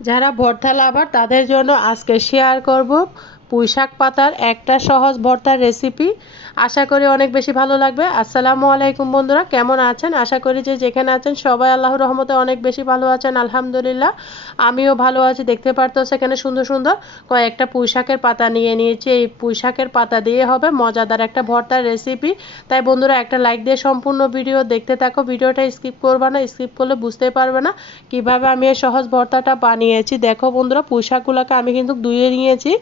যারা ভর্তা লাভার তাদের জন্য আজকে শেয়ার করব পুঁইশাক পাতার একটা সহজ ভর্তার রেসিপি। আশা করি অনেক বেশি ভালো লাগবে। আসসালামু আলাইকুম বন্ধুরা, কেমন আছেন? আশা করি যে যেখানে আছেন সবাই আল্লাহর রহমতে অনেক বেশি ভালো আছেন। আলহামদুলিল্লাহ আমিও ভালো আছি। দেখতে পারতো সেখানে সুন্দর সুন্দর কয়েকটা পুঁইশাকের পাতা নিয়ে নিয়েছি। এই পুঁইশাকের পাতা দিয়ে হবে মজাদার একটা ভর্তার রেসিপি। তাই বন্ধুরা একটা লাইক দিয়ে সম্পূর্ণ ভিডিও দেখতে থাকো। ভিডিওটা স্কিপ করবে না, স্কিপ করলে বুঝতে পারবে না কিভাবে আমি এই সহজ ভর্তাটা বানিয়েছি। দেখো বন্ধুরা, পুঁইশাকগুলোকে আমি কিন্তু ধুয়ে নিয়েছি,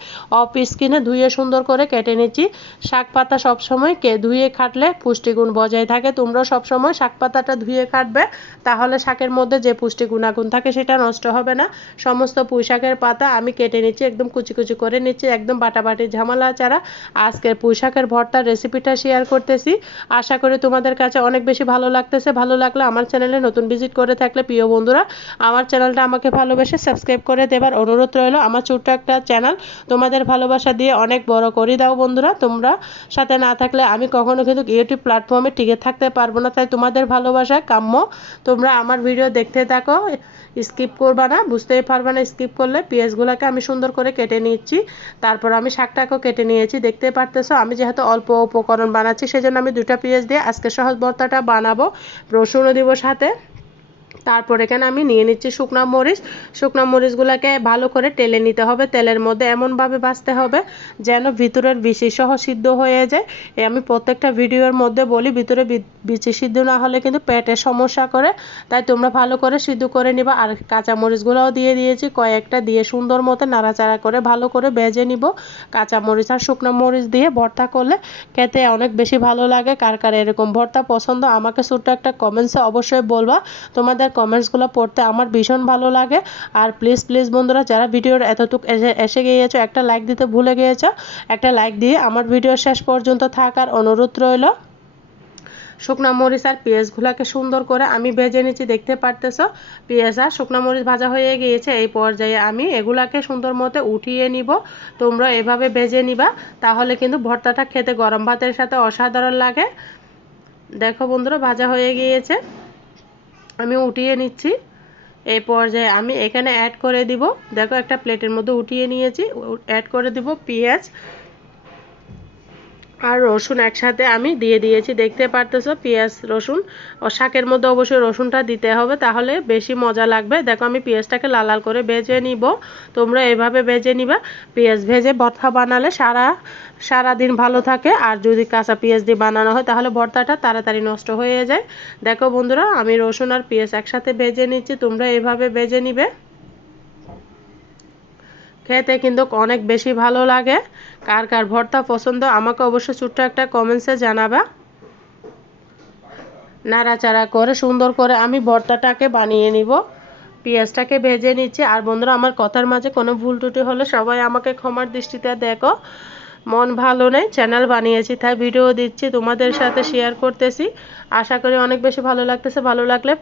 অফ স্কিনে ধুয়ে সুন্দর করে কেটে নিচ্ছি। শাক পাতা সবসময় ধুয়ে কাটলে পুষ্টিগুণ বজায় থাকে। তোমরাও সবসময় শাক পাতাটা ধুয়ে কাটবে, তাহলে শাকের মধ্যে যে পুষ্টি গুণাগুণ থাকে সেটা নষ্ট হবে না। সমস্ত পুঁইশাকের পাতা আমি কেটে নিচ্ছি, একদম কুচি কুচি করে নিচ্ছি, একদম বাটাবাটি ঝামেলা ছাড়া আজকের পুঁইশাকের ভর্তার রেসিপিটা শেয়ার করতেছি। আশা করি তোমাদের কাছে অনেক বেশি ভালো লাগতেছে। ভালো লাগলে আমার চ্যানেলে নতুন ভিজিট করে থাকলে প্রিয় বন্ধুরা আমার চ্যানেলটা আমাকে ভালোবেসে সাবস্ক্রাইব করে দেবার অনুরোধ রইল। আমার ছোট্ট একটা চ্যানেল, তোমাদের ভালোবাসা দিয়ে অনেক বড় করে দাও বন্ধুরা। তোমরা সাথে না থাকলে আমি কখনো কিন্তু ইউটিউব প্ল্যাটফর্মে টিকে থাকতে পারবো না। তাই তোমাদের ভালোবাসায় কাম্য। তোমরা আমার ভিডিও দেখতে থাকো, স্কিপ করবা না, বুঝতেই পারবে না স্কিপ করলে। পেঁয়াজগুলোকে আমি সুন্দর করে কেটে নিচ্ছি, তারপর আমি শাকটাকেও কেটে নিয়েছি। দেখতে পারতেছো আমি যেহেতু অল্প উপকরণ বানাচ্ছি সেজন্য আমি দুটা পেঁয়াজ দিয়ে আজকে সহজ ভর্তাটা বানাবো। রসুনও দিব সাথে। তারপর এখানে আমি নিয়ে নিচ্ছি শুকনা মরিচ। শুকনা মরিচগুলোকে ভালো করে টেলে নিতে হবে, তেলের মধ্যে এমনভাবে ভাজতে হবে যেন ভিতরের বিচি সহ সিদ্ধ হয়ে যায়। আমি প্রত্যেকটা ভিডিওর মধ্যে বলি ভিতরে বিচি সিদ্ধ না হলে কিন্তু পেটের সমস্যা করে, তাই তোমরা ভালো করে সিদ্ধ করে নিবা। আর কাঁচা মরিচগুলোও দিয়ে দিয়েছি কয়েকটা, দিয়ে সুন্দর মতো নাড়াচাড়া করে ভালো করে ভেজে নিব। কাঁচা মরিচ আর শুকনো মরিচ দিয়ে ভর্তা করলে খেতে অনেক বেশি ভালো লাগে। কার কার এরকম ভর্তা পছন্দ আমাকে ছোট্ট একটা কমেন্টসে অবশ্যই বলবা। তোমাদের কমেন্টসগুলো পড়তে আমার ভীষণ ভালো লাগে। আর প্লিজ প্লিজ বন্ধুরা, যারা ভিডিওর এতটুকু এসে গিয়েছো একটা লাইক দিতে ভুলে গিয়েছো, একটা লাইক দিয়ে আমার ভিডিও শেষ পর্যন্ত থাকার অনুরোধ রইল। শুকনা মরিচ আর পেঁয়াজগুলোকে সুন্দর করে আমি ভেজে নিচ্ছি। দেখতে পারতেছো পেঁয়াজ আর শুকনা মরিচ ভাজা হয়ে গিয়েছে। এই পর্যায়ে আমি এগুলাকে সুন্দর মতো উঠিয়ে নিব। তোমরা এভাবে ভেজে নিবা, তাহলে কিন্তু ভর্তাটা খেতে গরম ভাতের সাথে অসাধারণ লাগে। দেখো বন্ধুরা ভাজা হয়ে গিয়েছে, আমি উঠিয়ে নিচ্ছি। এই পর্যায়ে আমি এখানে অ্যাড করে দিব, দেখো একটা প্লেটের মধ্যে উঠিয়ে নিয়েছি। অ্যাড করে দিব পেঁয়াজ আর রসুন একসাথে আমি দিয়ে দিয়েছি। দেখতে পারতেছো পেঁয়াজ রসুন, ও শাকের মধ্যে অবশ্যই রসুনটা দিতে হবে, তাহলে বেশি মজা লাগবে। দেখো আমি পেঁয়াজটাকে লাল লাল করে ভেজে নিব। তোমরা এভাবে ভেজে নিবা। পেঁয়াজ ভেজে ভর্তা বানালে সারা দিন ভালো থাকে। আর যদি কাঁচা পেঁয়াজ দিয়ে বানানো হয় তাহলে ভর্তাটা তাড়াতাড়ি নষ্ট হয়ে যায়। দেখো বন্ধুরা আমি রসুন আর পেঁয়াজ একসাথে ভেজে নিচ্ছি, তোমরা এভাবে ভেজে নিবে। খেতে কিন্তু অনেক বেশি ভালো লাগে। কার কার ভর্তা পছন্দ আমাকে অবশ্যই ছোট্ট একটা কমেন্টসে জানাবা। নাড়াচাড়া করে সুন্দর করে আমি ভর্তাটাকে বানিয়ে নিব। পেঁয়াজটাকে ভেজে নিচ্ছি। আর বন্ধুরা আমার কথার মাঝে কোনো ভুল ত্রুটি হলে সবাই আমাকে ক্ষমার দৃষ্টিতে দেখো। মন ভালো নেই, চ্যানেল বানিয়েছি তাই ভিডিও দিচ্ছি, তোমাদের সাথে শেয়ার করতেছি। আশা করি অনেক বেশি ভালো লাগতেছে। ভালো লাগলে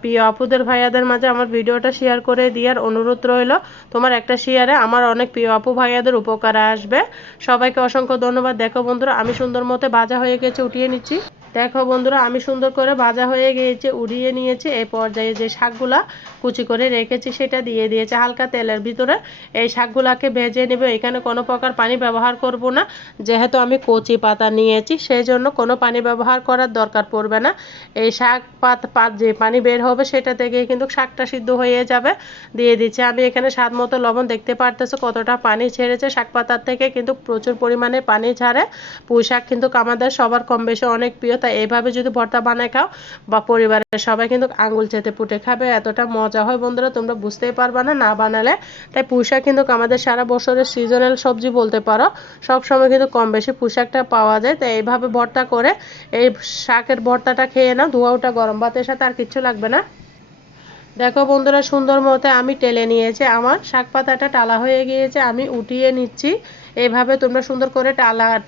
প্রিয় আপুদের ভাইয়াদের মাঝে আমার ভিডিওটা শেয়ার করে দেওয়ার অনুরোধ রইল। তোমার একটা শেয়ারে আমার অনেক প্রিয় আপু ভাইয়াদের উপকার আসবে। সবাইকে অসংখ্য ধন্যবাদ। দেখো বন্ধুরা আমি সুন্দর মতো ভাজা হয়ে গেছে, উঠিয়ে নিচ্ছি। দেখো বন্ধুরা আমি সুন্দর করে ভাজা হয়ে গিয়েছে, উড়িয়ে নিয়েছি। এই পর্যায়ে যে শাকগুলা কুচি করে রেখেছি সেটা দিয়ে দিয়েছে হালকা তেলের ভিতরে। এই শাকগুলাকে ভেজে নেব। এখানে কোনো প্রকার পানি ব্যবহার করব না, যেহেতু আমি কচি পাতা নিয়েছি সেই জন্য কোনো পানি ব্যবহার করার দরকার পড়বে না। এই শাক পাত যে পানি বের হবে সেটা থেকে কিন্তু শাকটা সিদ্ধ হয়ে যাবে। দিয়ে দিচ্ছি আমি এখানে স্বাদ মতো লবণ। দেখতে পারতেছো কতটা পানি ছেড়েছে শাক পাতার থেকে, কিন্তু প্রচুর পরিমাণে পানি ছাড়ে। পুঁই শাক কিন্তু আমাদের সবার কম বেশি অনেক প্রিয়, তাই এইভাবে যদি ভর্তা বানায় খাও বা পরিবারের সবাই কিন্তু আঙ্গুল চেটে পুটে খাবে, এতটা মজা হয় বন্ধুরা তোমরা বুঝতেই পারবা না না বানালে। তাই পুঁই শাক কিন্তু আমাদের সারা বছরের সিজনাল সবজি বলতে পারো, সব সময় কিন্তু কম বেশি পুঁই শাকটা পাওয়া যায়। তাই এইভাবে ভর্তা করে এই শাকের ভর্তাটা খেয়ে নাও, ধোয়া ওটা গরম ভাতের সাথে আর কিচ্ছু লাগবে না। দেখো বন্ধুরা সুন্দর মতো আমি টেলে নিয়েছি, আমার শাক পাতাটা টালা হয়ে গিয়েছে, আমি উঠিয়ে নিচ্ছি। এইভাবে তোমরা সুন্দর করে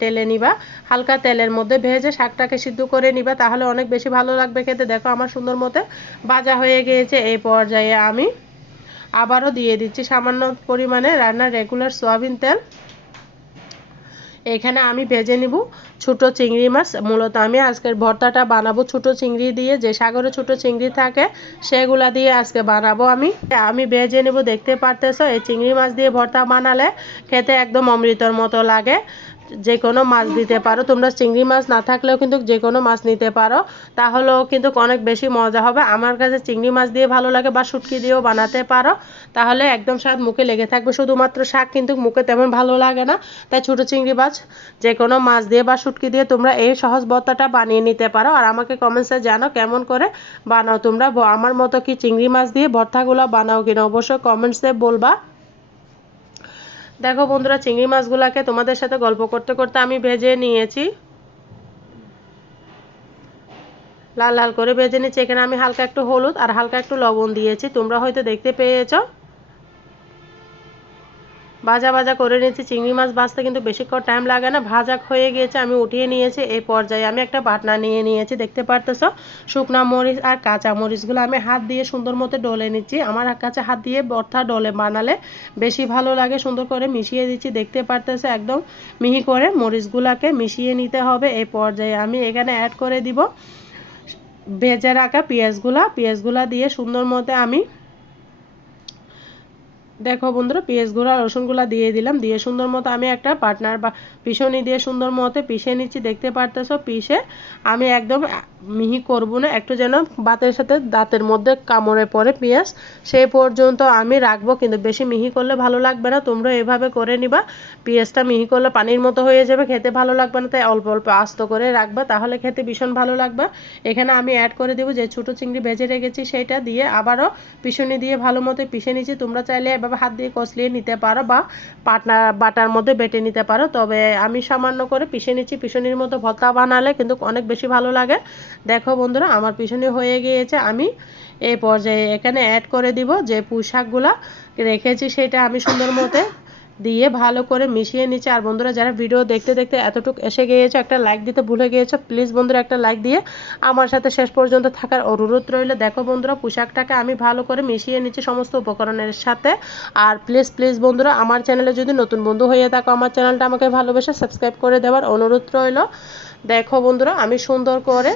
টেলে নিবা। হালকা তেলের মধ্যে ভেজে শাকটাকে সিদ্ধ করে নিবা, তাহলে অনেক বেশি ভালো লাগবে খেতে। দেখো আমার সুন্দর মতো ভাজা হয়ে গিয়েছে। এই পর্যায়ে আমি আবারও দিয়ে দিচ্ছি সামান্য পরিমাণে রান্নার রেগুলার সয়াবিন তেল। এখানে আমি ভেজে নিব ছোট চিংড়ি মাছ। মূলত আমি আজকের ভর্তাটা বানাবো ছোট চিংড়ি দিয়ে, যে সাগরে ছোট চিংড়ি থাকে সেগুলা দিয়ে আজকে বানাবো আমি। আমি ভেজে নেব, দেখতে পারতেছো এই চিংড়ি মাছ দিয়ে ভর্তা বানালে খেতে একদম অমৃতর মতো লাগে। যে কোনো মাছ দিতে পারো তোমরা, চিংড়ি মাছ না থাকলেও কিন্তু যে কোনো মাছ নিতে পারো, তাহলেও কিন্তু অনেক বেশি মজা হবে। আমার কাছে চিংড়ি মাছ দিয়ে ভালো লাগে, বা শুটকি দিয়েও বানাতে পারো, তাহলে একদম স্বাদ মুখে লেগে থাকবে। শুধুমাত্র শাক কিন্তু মুখে তেমন ভালো লাগে না, তাই ছোট চিংড়ি মাছ যে কোনো মাছ দিয়ে বা শুটকি দিয়ে তোমরা এই সহজ ভর্তাটা বানিয়ে নিতে পারো। আর আমাকে কমেন্টসে জানো কেমন করে বানাও তোমরা, আমার মতো কি চিংড়ি মাছ দিয়ে ভর্তাগুলো বানাও কিনা অবশ্যই কমেন্টসে বলবা। দেখো বন্ধুরা, চিংড়ি মাছগুলোকে তোমাদের সাথে গল্প করতে করতে আমি ভেজে নিয়েছি, লাল লাল করে ভেজে নিচ্ছি। এখানে আমি হালকা একটু হলুদ আর হালকা একটু লবণ দিয়েছি, তোমরা হয়তো দেখতে পেয়েছো। ভাজা ভাজা করে নিয়েছি। চিংড়ি মাছ ভাজতে কিন্তু বেশিক্ষণ টাইম লাগে না, ভাজা হয়ে গিয়েছে, আমি উঠিয়ে নিয়েছি। এই পর্যায়ে আমি একটা বাটনা নিয়ে নিয়েছি, দেখতে পারতেছো। শুকনা মরিচ আর কাঁচা মরিচগুলো আমি হাত দিয়ে সুন্দর মতো ডলে নিচ্ছি। আমার কাছে হাত দিয়ে ভর্তা ডলে বানালে বেশি ভালো লাগে। সুন্দর করে মিশিয়ে দিচ্ছি, দেখতে পারতেছো একদম মিহি করে মরিচগুলোকে মিশিয়ে নিতে হবে। এই পর্যায়ে আমি এখানে অ্যাড করে দিব ভেজে রাখা পেঁয়াজগুলা দিয়ে সুন্দর মতো আমি, দেখো বন্ধুরা, পেঁয়াজগুলো রসুনগুলো দিয়ে দিলাম, দিয়ে সুন্দর মতো আমি একটা পার্টনার বা পিষনি দিয়ে সুন্দর মতো পিষে নিচ্ছি, দেখতে পারতেছো। পিষে আমি একদম মিহি করব না, একটু যেন ভাতের সাথে দাঁতের মধ্যে কামড়ে পড়ে পেঁয়াজ, সেই পর্যন্ত আমি রাখবো। কিন্তু বেশি মিহি করলে ভালো লাগবে না, তোমরা এভাবে করে নিবা। পেঁয়াজটা মিহি করলে পানির মতো হয়ে যাবে, খেতে ভালো লাগবে না, তাই অল্প অল্প আস্ত করে রাখবা, তাহলে খেতে ভীষণ ভালো লাগবে। এখানে আমি অ্যাড করে দেবো যে ছোটো চিংড়ি ভেজে রেখেছি, সেটা দিয়ে আবারও পিষনি দিয়ে ভালো মতো পিষে নিচ্ছি। তোমরা চাইলে এভাবে হাত দিয়ে কষলিয়ে নিতে পারো বা বাটার মধ্যে বেটে নিতে পারো, তবে আমি সামান্য করে পিষে নিচ্ছি। পিষনির মতো ভর্তা বানালে কিন্তু অনেক বেশি ভালো লাগে। দেখো বন্ধুরা, আমার পিষনি হয়ে গিয়েছে। আমি এই পর্যায়ে এখানে অ্যাড করে দিব যে পুঁই শাকগুলা রেখেছি, সেটা আমি সুন্দর মতো দিয়ে ভালো করে মিশিয়ে নিচ্ছি। আর বন্ধুরা, যারা ভিডিও দেখতে দেখতে এতটুকু এসে গিয়েছে, একটা লাইক দিতে ভুলে গিয়েছো, প্লিজ বন্ধুরা একটা লাইক দিয়ে আমার সাথে শেষ পর্যন্ত থাকার অনুরোধ রইল। দেখো বন্ধুরা, পোশাকটাকে আমি ভালো করে মিশিয়ে নিচ্ছি সমস্ত উপকরণের সাথে। আর প্লিজ প্লিজ বন্ধুরা, আমার চ্যানেলে যদি নতুন বন্ধু হয়ে থাকো, আমার চ্যানেলটা আমাকে ভালোবেসে সাবস্ক্রাইব করে দেওয়ার অনুরোধ রইল। দেখো বন্ধুরা, আমি সুন্দর করে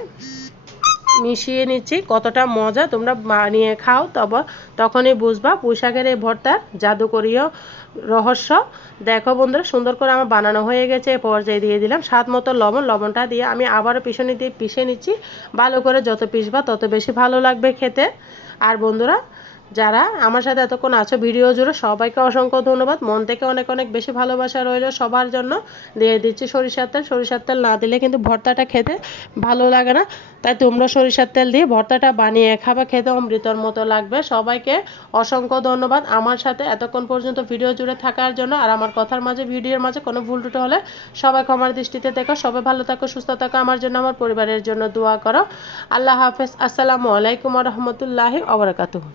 মিশিয়ে নিচ্ছি। কতটা মজা, তোমরা বানিয়ে খাও তবে তখনই বুঝবা পুঁইশাকের এই ভর্তার জাদুকরীয় রহস্য। দেখো বন্ধুরা, সুন্দর করে আমার বানানো হয়ে গেছে। এই পর্যায়ে দিয়ে দিলাম স্বাদ মতো লবণ। লবণটা দিয়ে আমি আবারও পিছনে দিয়ে পিষে নিচ্ছি ভালো করে। যত পিষবা তত বেশি ভালো লাগবে খেতে। আর বন্ধুরা, যারা আমার সাথে এতক্ষণ আছো ভিডিও জুড়ে, সবাইকে অসংখ্য ধন্যবাদ। মন থেকে অনেক অনেক বেশি ভালোবাসা রইল সবার জন্য। দিয়ে দিচ্ছি সরিষার তেল। সরিষার তেল না দিলে কিন্তু ভর্তাটা খেতে ভালো লাগে না, তাই তোমরা সরিষার তেল দিয়ে ভর্তাটা বানিয়ে খাবা, খেতে অমৃতর মতো লাগবে। সবাইকে অসংখ্য ধন্যবাদ আমার সাথে এতক্ষণ পর্যন্ত ভিডিও জুড়ে থাকার জন্য। আর আমার কথার মাঝে, ভিডিওর মাঝে কোনো ভুল ত্রুটি হলে সবাই ক্ষমার দৃষ্টিতে দেখো। সবাই ভালো থাকো, সুস্থ থাকো, আমার জন্য আমার পরিবারের জন্য দোয়া করো। আল্লাহ হাফেজ। আসসালামু আলাইকুম ওয়া রাহমাতুল্লাহি ওয়া বারাকাতুহু।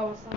অবস্থা